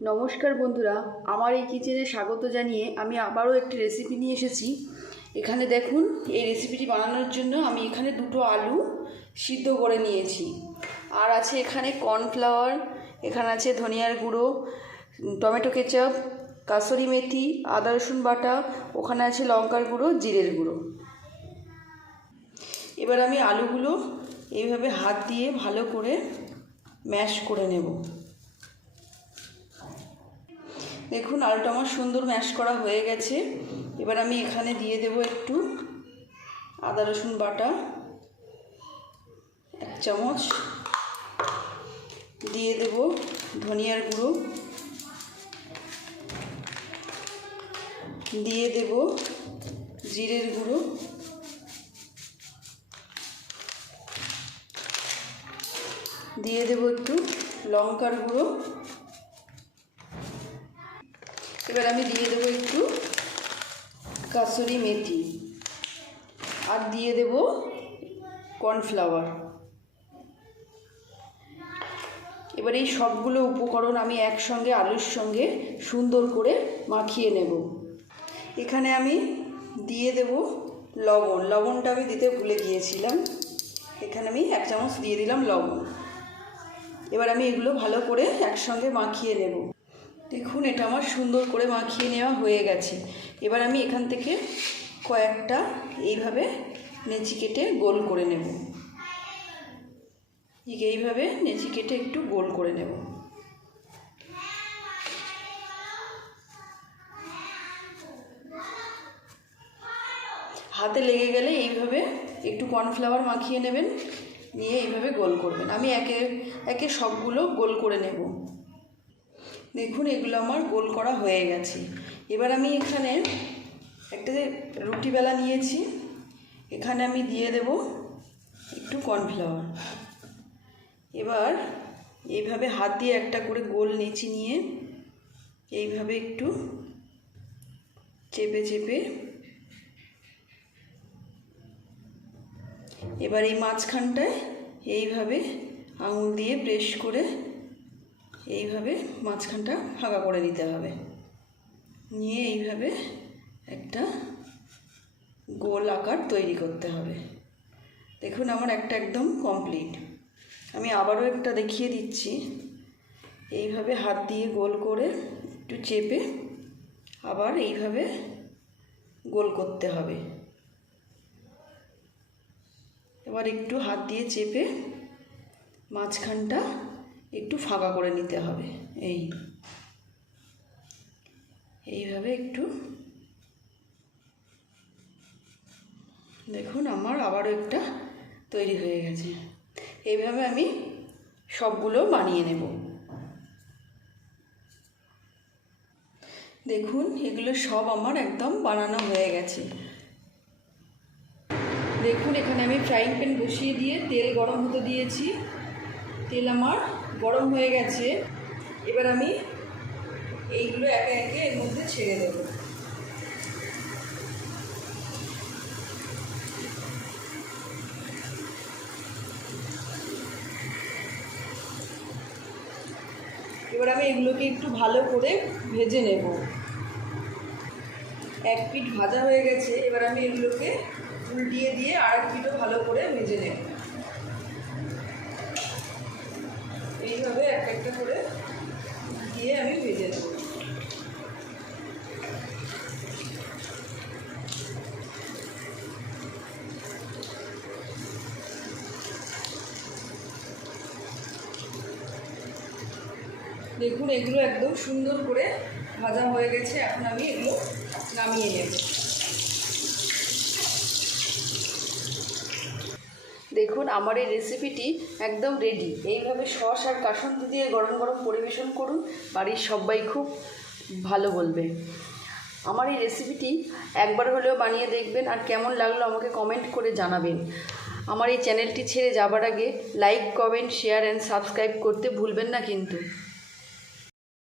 নমস্কার বন্ধুরা, আমার এই কিচেনে স্বাগত জানিয়ে আমি আবারও একটি রেসিপি নিয়ে এসেছি। এখানে দেখুন, এই রেসিপিটি বানানোর জন্য আমি এখানে দুটো আলু সিদ্ধ করে নিয়েছি। আর আছে এখানে কর্নফ্লাওয়ার, এখানে আছে ধনিয়ার গুঁড়ো, টমেটো কেচাপ, কাসুরি মেথি, আদা রসুন বাটা, ওখানে আছে লঙ্কার গুঁড়ো, জিরের গুঁড়ো। এবার আমি আলুগুলো এইভাবে হাত দিয়ে ভালো করে ম্যাশ করে নেব। দেখুন, আলুটা আমার সুন্দর ম্যাশ করা হয়ে গেছে। এবার আমি এখানে দিয়ে দেব একটু আদা রসুন বাটা, 1 চামচ, দিয়ে দেব ধনিয়ার গুঁড়ো, দিয়ে দেব জিরের গুঁড়ো, দিয়ে দেব একটু লঙ্কার গুঁড়ো। এবার আমি দিয়ে দেবো একটু কাসুরি মেথি, আর দিয়ে দেব কর্নফ্লাওয়ার। এবার এই সবগুলো উপকরণ আমি একসঙ্গে আলুর সঙ্গে সুন্দর করে মাখিয়ে নেব। এখানে আমি দিয়ে দেব লবণ। লবণটা আমি দিতে ভুলে গিয়েছিলাম, এখানে আমি 1 চামচ দিয়ে দিলাম লবণ। এবার আমি এগুলো ভালো করে একসঙ্গে মাখিয়ে নেব। দেখুন, এটা আমার সুন্দর করে মাখিয়ে নেওয়া হয়ে গেছে। এবার আমি এখান থেকে কয়েকটা এইভাবে নেচি কেটে গোল করে নেব। এইভাবে নেচি কেটে একটু গোল করে নেব। হাতে লেগে গেলে এইভাবে একটু কর্নফ্লাওয়ার মাখিয়ে নেবেন, নিয়ে এইভাবে গোল করবেন। আমি একে একে সবগুলো গোল করে নেব। দেখুন, এগুলো আমার গোল করা হয়ে গেছে। এবার আমি এখানে একটা রুটি বেলা নিয়েছি, এখানে আমি দিয়ে দেব একটু কর্নফ্লাওয়ার। এবার এইভাবে হাত দিয়ে একটা করে গোল নেচি নিয়ে এইভাবে একটু চেপে চেপে এবার এই মাঝখানটায় এইভাবে আঙুল দিয়ে প্রেস করে এইভাবে মাঝখানটা ফাঁকা করে নিতে হবে। নিয়ে এইভাবে একটা গোল আকার তৈরি করতে হবে। দেখুন, আমার একটা একদম কমপ্লিট। আমি আবারও একটা দেখিয়ে দিচ্ছি। এইভাবে হাত দিয়ে গোল করে একটু চেপে আবার এইভাবে গোল করতে হবে। এবার একটু হাত দিয়ে চেপে মাঝখানটা একটু ফাঁকা করে নিতে হবে। এইভাবে একটু। দেখুন, আমার আবারও একটা তৈরি হয়ে গেছে। এইভাবে আমি সবগুলো বানিয়ে নেব। দেখুন, এগুলো সব আমার একদম বানানো হয়ে গেছে। দেখুন, এখানে আমি ফ্রাইং প্যান বসিয়ে দিয়ে তেল গরম হতে দিয়েছি। তেল আমার গরম হয়ে গেছে। এবার আমি এইগুলো একে একে এর মধ্যে ছেড়ে দেব। এবার আমি এগুলোকে একটু ভালো করে ভেজে নেব। এক পিঠ ভাজা হয়ে গেছে। এবার আমি এগুলোকে উল্টিয়ে দিয়ে আর এক পিঠও ভালো করে ভেজে নেব। এইভাবে একটা একটা করে দিয়ে আমি ভেজে নেব। দেখুন, এগুলো একদম সুন্দর করে ভাজা হয়ে গেছে। এখন আমি এগুলো নামিয়ে নেব। দেখুন, আমার এই রেসিপিটি একদম রেডি। এইভাবে সস আর কাসুন্দি দিয়ে গরম গরম পরিবেশন করুন, বাড়ির সবাই খুব ভালো বলবে। আমার এই রেসিপিটি একবার হলেও বানিয়ে দেখবেন, আর কেমন লাগলো আমাকে কমেন্ট করে জানাবেন। আমার এই চ্যানেলটি ছেড়ে যাবার আগে like, comment, share and subscribe করতে ভুলবেন না কিন্তু।